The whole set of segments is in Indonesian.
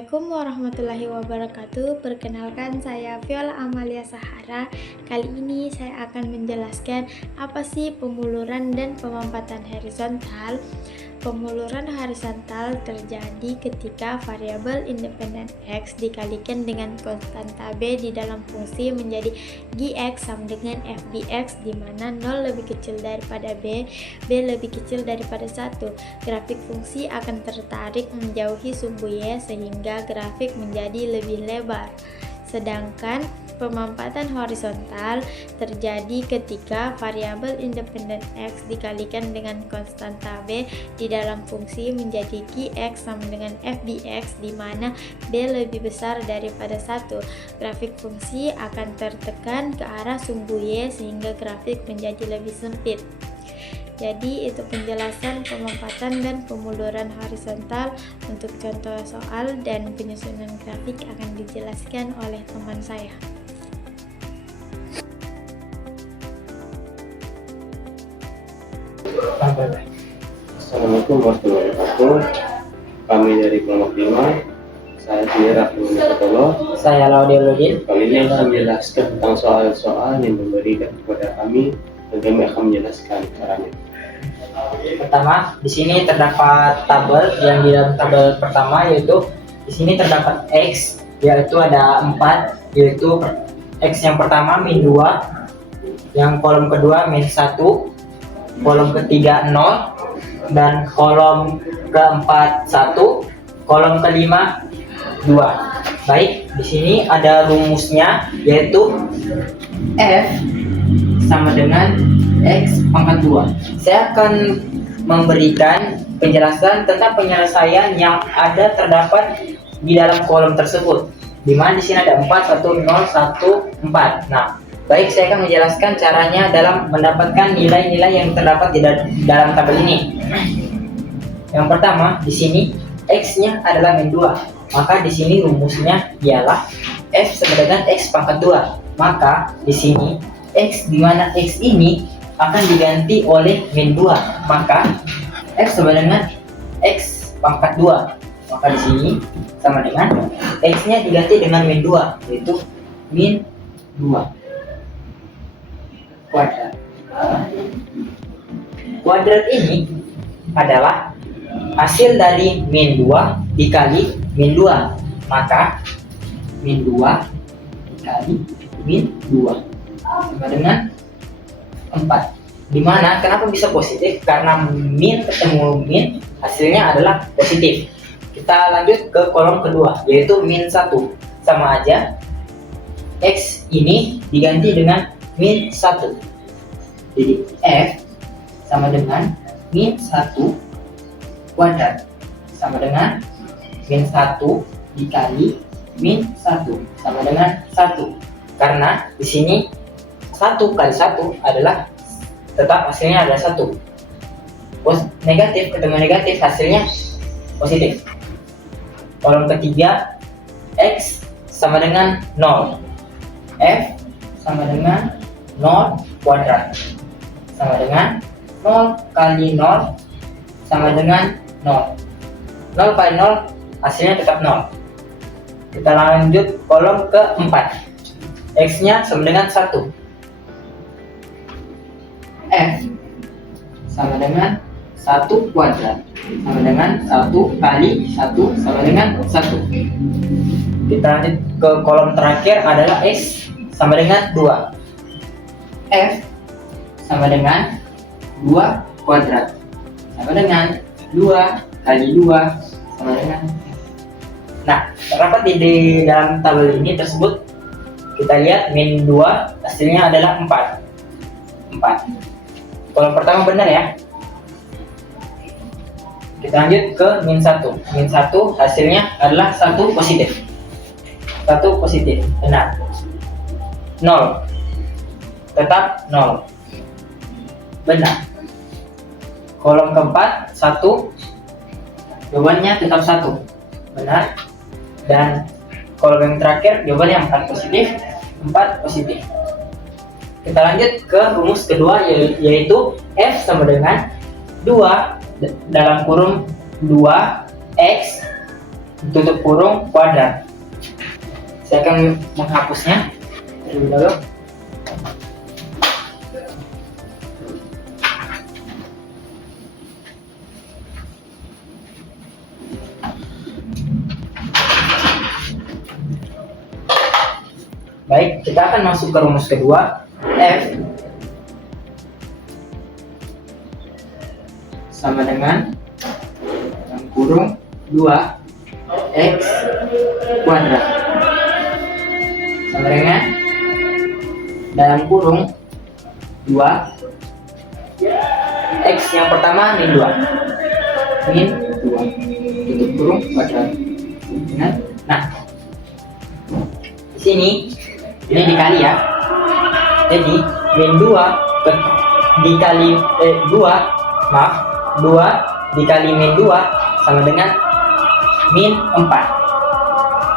Assalamualaikum warahmatullahi wabarakatuh. Perkenalkan, saya Viola Amalia Sahara. Kali ini saya akan menjelaskan apa sih pemuluran dan pemampatan horizontal. Pemuluran horizontal terjadi ketika variabel independen X dikalikan dengan konstanta B di dalam fungsi menjadi Gx sama dengan fBx, di mana 0 lebih kecil daripada B lebih kecil daripada 1. Grafik fungsi akan tertarik menjauhi sumbu Y sehingga grafik menjadi lebih lebar. Sedangkan pemampatan horizontal terjadi ketika variabel independen X dikalikan dengan konstanta B di dalam fungsi menjadi Gx sama dengan fBx, di mana B lebih besar daripada 1. Grafik fungsi akan tertekan ke arah sumbu Y sehingga grafik menjadi lebih sempit. Jadi itu penjelasan pemampatan dan pemuluran horizontal. Untuk contoh soal dan penyusunan grafik akan dijelaskan oleh teman saya. Assalamualaikum warahmatullahi wabarakatuh. Kami dari kelompok 5. Saya Raffi Mulyatolo. Saya Laudioludin. Kali ini akan menjelaskan tentang soal-soal yang diberikan kepada kami dan kami akan menjelaskan caranya. Pertama, di sini terdapat tabel. Yang di dalam tabel pertama yaitu di sini terdapat X, yaitu ada 4, yaitu X yang pertama min 2, yang kolom kedua min 1, kolom ketiga 0, dan kolom keempat 1, kolom kelima 2. Baik, di sini ada rumusnya yaitu F sama dengan X pangkat 2. Saya akan memberikan penjelasan tentang penyelesaian yang ada terdapat di dalam kolom tersebut, di mana di sini ada 4, 1, 0, 1, 4. Nah, baik, saya akan menjelaskan caranya dalam mendapatkan nilai-nilai yang terdapat di dalam tabel ini. Yang pertama, di sini X-nya adalah min 2. Maka di sini rumusnya ialah F sama dengan X pangkat 2. Maka di sini X, di mana X ini akan diganti oleh min 2. Maka F sama dengan X pangkat 2. Maka di sini sama dengan X-nya diganti dengan min 2, yaitu min 2 kuadrat. Kuadrat ini adalah hasil dari min 2 dikali min 2. Maka min 2 dikali min 2 sama dengan 4. Dimana kenapa bisa positif? Karena min ketemu min hasilnya adalah positif. Kita lanjut ke kolom kedua, yaitu min 1. Sama aja, X ini diganti dengan min 1. Jadi F sama dengan min 1 kuadrat sama dengan min 1 dikali min 1 sama dengan 1. Karena di sini 1 kali 1 adalah tetap hasilnya adalah 1. Negatif ketemu negatif hasilnya positif. Kolom ketiga, X sama dengan 0. F sama dengan 0 kuadrat sama dengan 0 kali 0 sama dengan 0. 0 kali 0 hasilnya tetap 0. Kita lanjut kolom keempat. X-nya sama dengan 1. F sama dengan 1 kuadrat sama dengan 1 kali 1 sama dengan 1. Kita lanjut ke kolom terakhir adalah X sama dengan 2. F sama dengan 2 kuadrat sama dengan 2 kali 2 sama dengan. Nah, terdapat di dalam tabel ini tersebut kita lihat min 2 hasilnya adalah 4. Kolom pertama benar ya. Kita lanjut ke min 1. Min 1 hasilnya adalah 1 positif. 1 positif, benar. 0 tetap 0, benar. Kolom keempat 1, jawabannya tetap 1, benar. Dan kolom yang terakhir jawabannya 4 positif, 4 positif. Kita lanjut ke rumus kedua, yaitu F sama dengan 2 dalam kurung 2 X tutup kurung kuadrat. Saya akan menghapusnya terlebih dahulu. Baik, kita akan masuk ke rumus kedua. F sama dengan dalam kurung 2x kuadrat sama dengan dalam kurung 2 x yang pertama min 2 tutup kurung kuadrat. Nah, di sini ini dikali ya. Jadi min 2 dikali 2 dikali min 2 sama dengan min 4.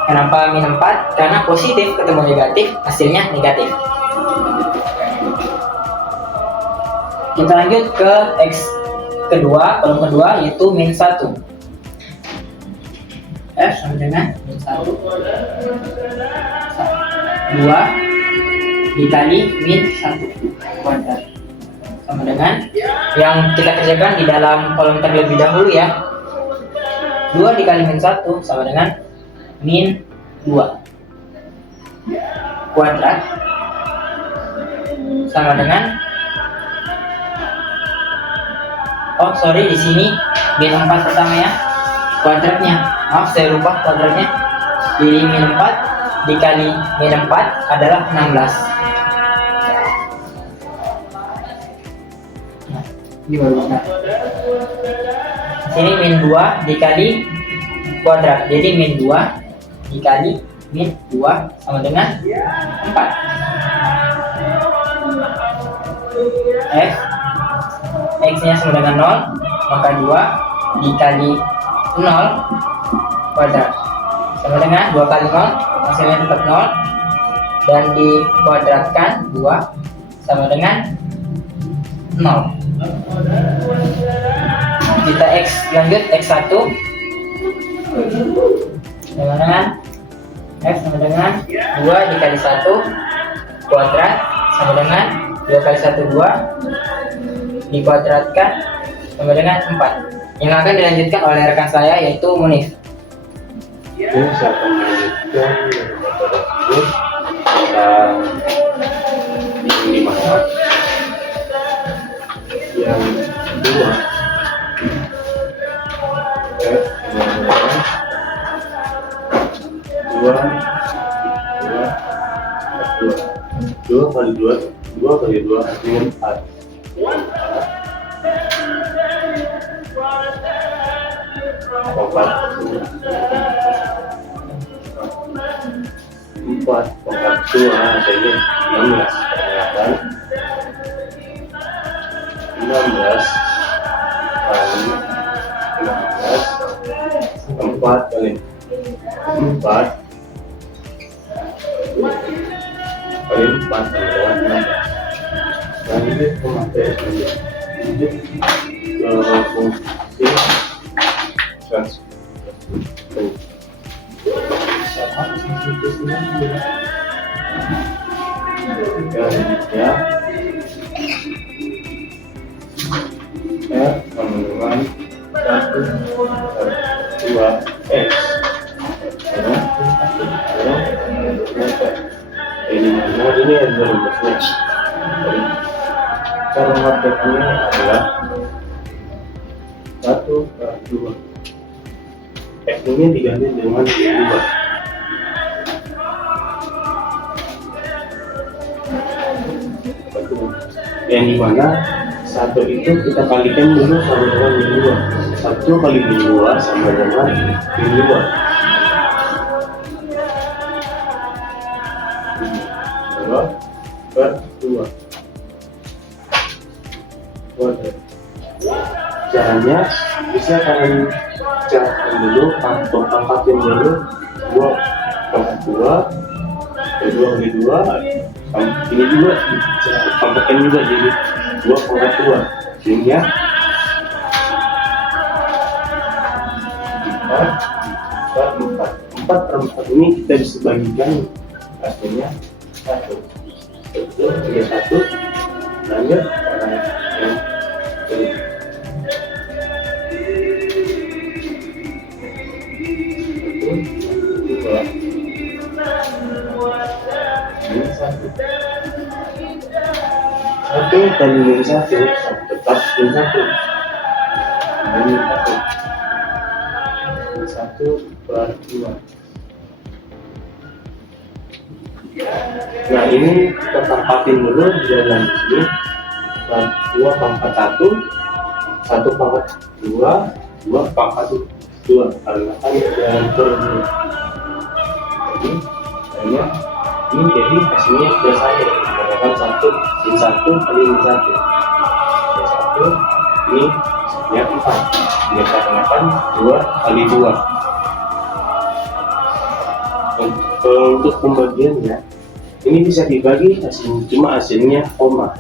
Kenapa min 4? Karena positif ketemu negatif, hasilnya negatif. Kita lanjut ke x kedua, kolom kedua, yaitu min 1. F sama dengan min 1 2 dikali min 1 kuadrat sama dengan yang kita kerjakan di dalam kolom terlebih dahulu ya. 2 dikali min 1 sama dengan min 2 kuadrat sama dengan di sini min 4 pertama ya, kuadratnya. Maaf, saya lupa kuadratnya. Jadi min 4 dikali min 4 adalah 16. Nah, ini baru benar. Sini min 2 dikali kuadrat. Jadi min 2 dikali min 2 sama dengan 4. F x-nya sama dengan 0, maka 2 dikali 0 kuadrat sama dengan 2 kali 0, hasilnya tetap 0, dan dikuadratkan 2 sama dengan 0. Kita x lanjut, x1 sama dengan f sama dengan 2 dikali 1 kuadrat sama dengan 2 kali 1 2 dikuadratkan sama dengan 4. Yang akan dilanjutkan oleh rekan saya yaitu Munif. Ini saya akan melanjutkan tentang ini mana yang kedua. Dua kali dua artinya 4. 4 2 hasilnya 16. Ternyata 16 kali 16 4 kali 4 kali 4 adalah 16. Lanjut ke materi lanjut ke fungsi transformasi. Selanjutnya R sama dengan 1 2 X ini mana ini adalah rumusnya. Cara prakteknya adalah 1 per 2. X ini diganti dengan 2. Yang dimana 1 itu kita kalikan dulu sama dengan min 2. 1 kali min 2 sama dengan min 2. 2 per 2. Caranya bisa kalian carakan dulu, pangkatin dulu 2 pangkat 2 2 kali 2 ini juga pangkatkan juga jadi 2 pangkat 2 sehingga 4 4 per 4 ini kita bisa bagikan hasilnya 1. Itu 1. Lanjut yang ini. 1 kali min 1 tetap min 1. Min 1 per 2. Nah ini kita tempatin dulu di dalam sini. 2 pangkat 1, 1 pangkat 2, 2 pangkat 2 karena kan dan per ini jadi hasilnya sudah saya menggunakan 1 min 1 kali min 1 ini hasilnya 4 kita gunakan 2 kali 2. Untuk pembagiannya ini bisa dibagi cuma hasilnya koma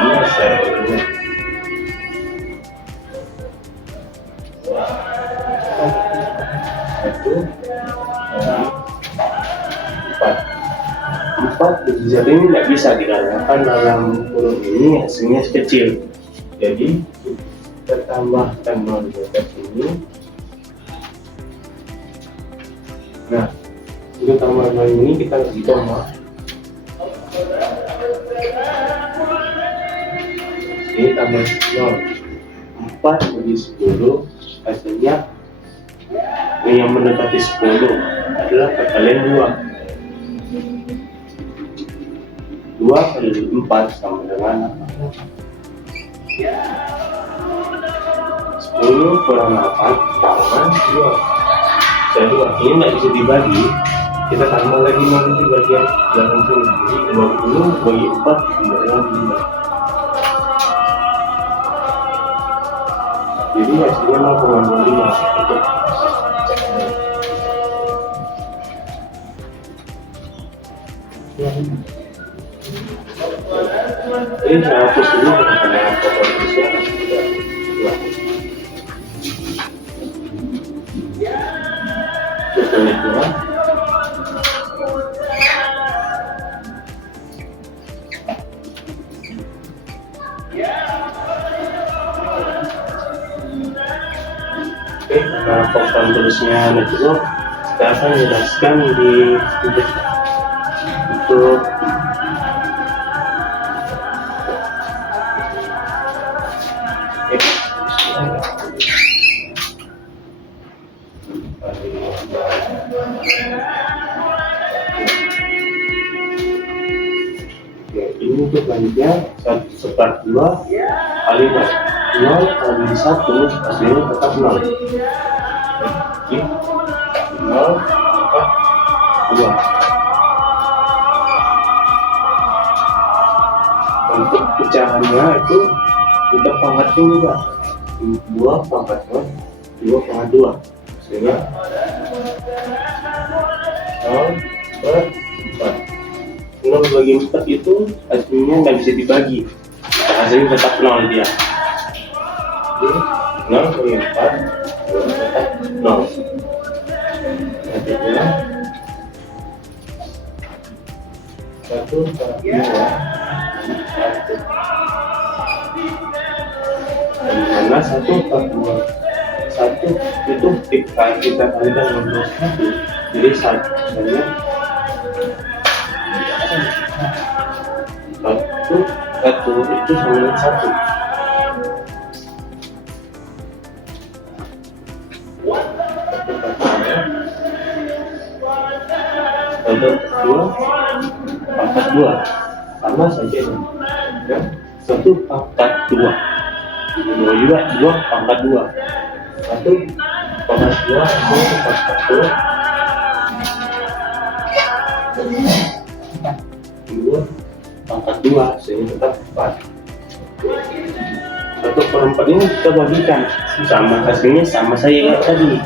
ini hasilnya 4 jadi ini tidak bisa dikarenakan dalam kurung ini hasilnya kecil, jadi kita tambahkan 0 di sini. Nah untuk tambah 0 ini kita kasih koma, ini tambah 0, 4 bagi 10 hasilnya yang mendekati 10 adalah perkalian 2 kali 4 sama dengan 10 kurang 8 tambah 2. Ini tidak bisa dibagi, kita tambah lagi 0 di bagian belakang sini. Jadi 20 bagi 4 sama dengan 5. Jadi hasilnya 0,25. Ini saya hapus dulu dengan proporsinya. Betul itu kan? Oke, karena program terusnya itu saya akan menjelaskan di untuk ini untuk selanjutnya 1/2 kali 0 kali 1 hasilnya tetap 0. Oke, 0 tetap 2. Untuk pecahannya itu kita pangkatin juga 2 pangkat 2 pangkat 2 hasilnya 0/4. 0 bagi 4 itu hasilnya nggak bisa dibagi, hasilnya tetap 0 dia. Jadi 0 bagi 4 tetap 0. Artinya 1/2 karena 1/2 1 itu kita kalikan dengan 1, jadi hasilnya 1 itu sama dengan 1. Untuk 2 pangkat 2 sama saja ya, 1 pangkat 2 juga 2 pangkat 2 1 pangkat 2 1 pangkat 2 pangkat 2 sehingga tetap 4. 1/4 ini kita bagikan sama hasilnya sama saya tadi.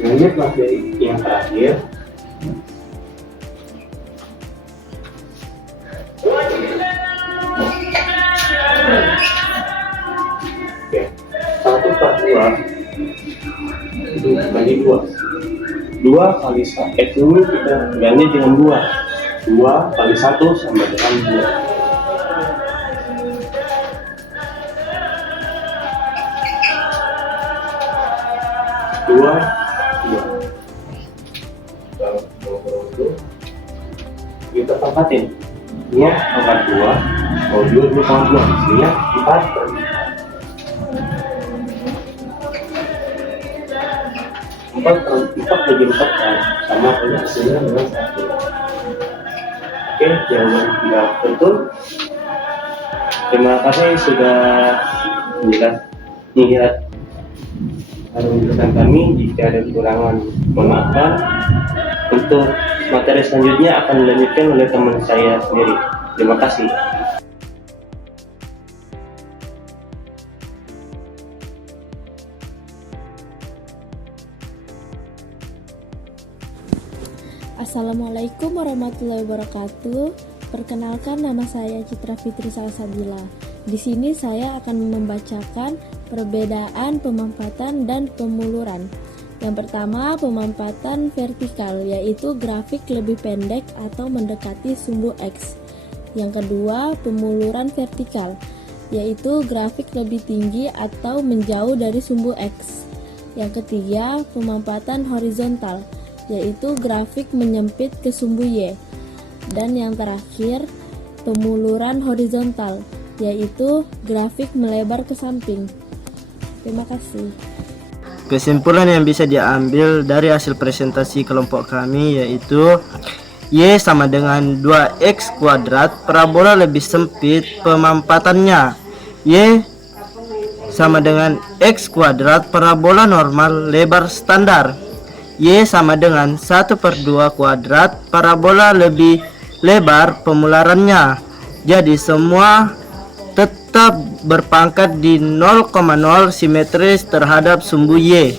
Lanjut materi yang terakhir. Oke, 1/2 itu bagi kali 2. 2 kali 1, X ini kita ganti dengan 2. 2 kali 1 sama dengan 2. 2 kita pangkatin 2 pangkat 2 oh 2 pangkat 2 hasilnya 4 jadi 4 kan sama punya hasilnya dengan 1. Oke, jawaban tidak betul. Terima kasih sudah melihat penjelasan kami. Jika ada kekurangan mohon maaf. Untuk materi selanjutnya akan dilanjutkan oleh teman saya sendiri. Terima kasih. Assalamualaikum warahmatullahi wabarakatuh. Perkenalkan, nama saya Citra Fitri Salsabila. Di sini saya akan membacakan perbedaan pemampatan dan pemuluran. Yang pertama, pemampatan vertikal, yaitu grafik lebih pendek atau mendekati sumbu X. Yang kedua, pemuluran vertikal, yaitu grafik lebih tinggi atau menjauh dari sumbu X. Yang ketiga, pemampatan horizontal, yaitu grafik menyempit ke sumbu Y. Dan yang terakhir, pemuluran horizontal, yaitu grafik melebar ke samping. Terima kasih. Kesimpulan yang bisa diambil dari hasil presentasi kelompok kami yaitu Y sama dengan 2X kuadrat, parabola lebih sempit pemampatannya. Y sama dengan X kuadrat, parabola normal lebar standar. Y sama dengan 1/2 kuadrat, parabola lebih lebar pemularannya. Jadi semua tetap berpangkat di 0,0 simetris terhadap sumbu Y.